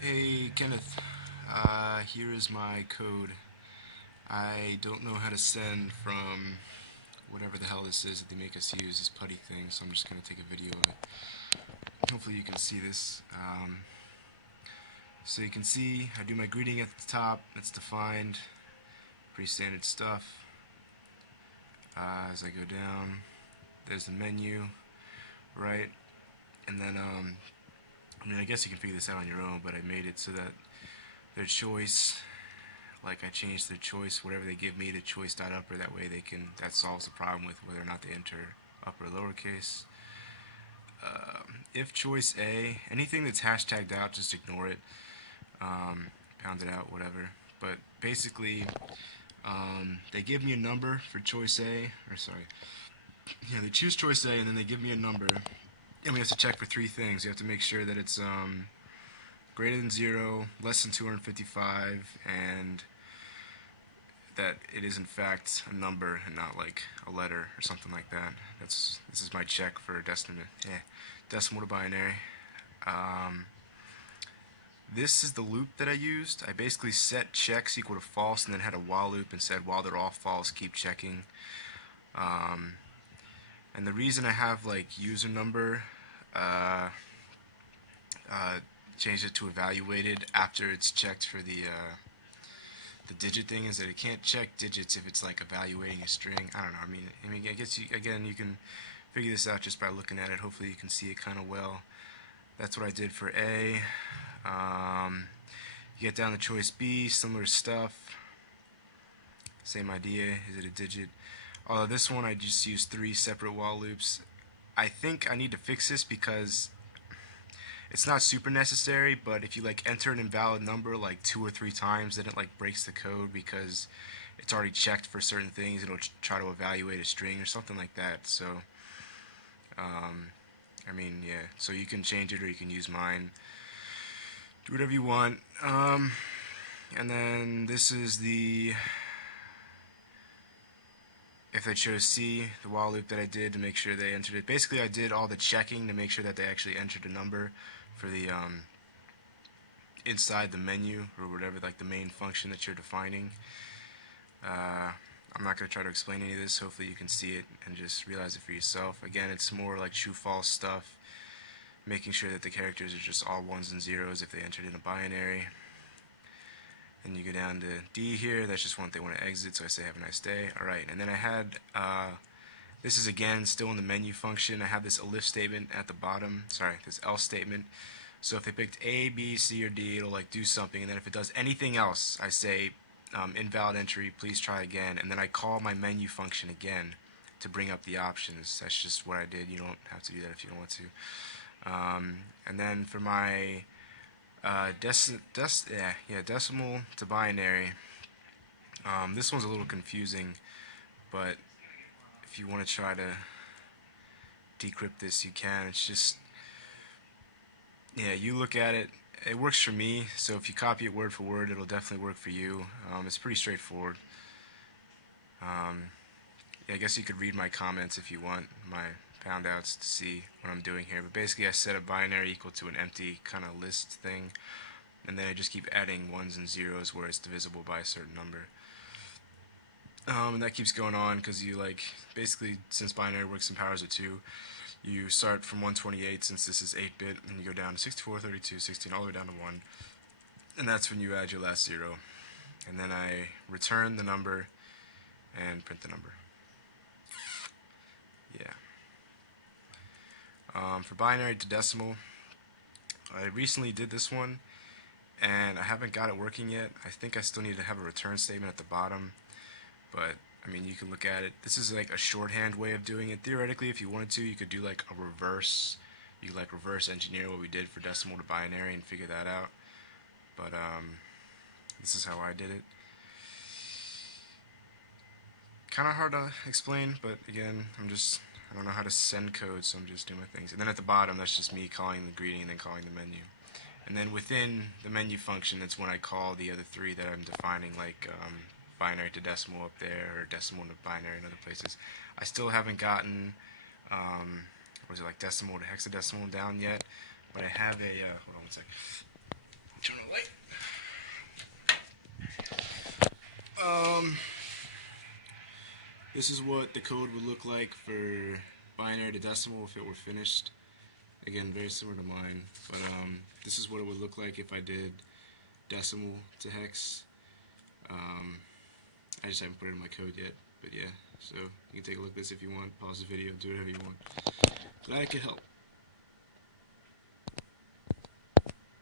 Hey Kenneth, here is my code. I don't know how to send from whatever the hell this is that they make us use, this putty thing, so I'm just going to take a video of it. Hopefully you can see this. So you can see I do my greeting at the top, that's defined, pretty standard stuff. As I go down, there's the menu, right? And then, I guess you can figure this out on your own, but I made it so that their choice, like I changed their choice, whatever they give me to choice.upper, that way that solves the problem with whether or not they enter upper or lowercase. If choice A, anything that's hashtagged out, just ignore it, pound it out, whatever. But basically, they give me a number for choice A, or sorry, yeah, they choose choice A and then they give me a number, and we have to check for three things. You have to make sure that it's greater than 0, less than 255, and that it is in fact a number and not like a letter or something like that. This is my check for decimal to binary. Um, this is the loop that I used. I basically set checks equal to false and then had a while loop and said while they're all false, keep checking. Um, and the reason I have like user number uh, uh, changed it to evaluated after it's checked for the digit thing is that it can't check digits if it's like evaluating a string. I don't know. I guess you can figure this out just by looking at it. Hopefully, you can see it kind of well. That's what I did for A. You get down to choice B, similar stuff. Same idea. Is it a digit? This one I just used 3 separate while loops. I think I need to fix this because it's not super necessary, but if you like enter an invalid number like 2 or 3 times, then it like breaks the code because it's already checked for certain things. It'll try to evaluate a string or something like that. So, yeah. So you can change it or you can use mine. Do whatever you want. And then this is the if they chose C, the while loop that I did to make sure they entered it. Basically, I did all the checking to make sure that they actually entered a number for the inside the menu or whatever, like the main function that you're defining. I'm not going to try to explain any of this. Hopefully you can see it and just realize it for yourself. Again, it's more like true-false stuff, making sure that the characters are just all ones and zeros if they entered in a binary. And you go down to D here, that's just one they want to exit, so I say have a nice day. Alright, and then I had, this is again still in the menu function, I have this elif statement at the bottom, sorry, this else statement. So if they picked A, B, C, or D, it'll like do something, and then if it does anything else, I say invalid entry, please try again, and then I call my menu function again to bring up the options. That's just what I did. You don't have to do that if you don't want to. And then for my decimal to binary, this one's a little confusing, but if you want to try to decrypt this, you can. It's just, yeah, you look at it. It works for me, so if you copy it word for word, it'll definitely work for you. It's pretty straightforward. Yeah, I guess you could read my comments if you want, my pound outs, to see what I'm doing here. But basically, I set a binary equal to an empty kind of list thing, and then I just keep adding ones and zeros where it's divisible by a certain number. And that keeps going on because you like basically, since binary works in powers of 2, you start from 128 since this is 8-bit, and you go down to 64, 32, 16, all the way down to 1, and that's when you add your last 0. And then I return the number and print the number. Yeah. For binary to decimal, I recently did this one, and I haven't got it working yet. I think I still need to have a return statement at the bottom, but you can look at it. This is like a shorthand way of doing it. Theoretically, if you wanted to, you could do like a reverse. You could like reverse engineer what we did for decimal to binary and figure that out. But this is how I did it. Kind of hard to explain, but again, I don't know how to send code, so I'm just doing my things. And then at the bottom, that's just me calling the greeting and then calling the menu. And then within the menu function, that's when I call the other 3 that I'm defining, like binary to decimal up there, or decimal to binary in other places. I still haven't gotten, decimal to hexadecimal down yet, but I have a, hold on one sec. turn on the light. This is what the code would look like for binary to decimal if it were finished. Again, very similar to mine, but this is what it would look like if I did decimal to hex. I just haven't put it in my code yet, but yeah, so you can take a look at this if you want, pause the video, do whatever you want. Glad I could help.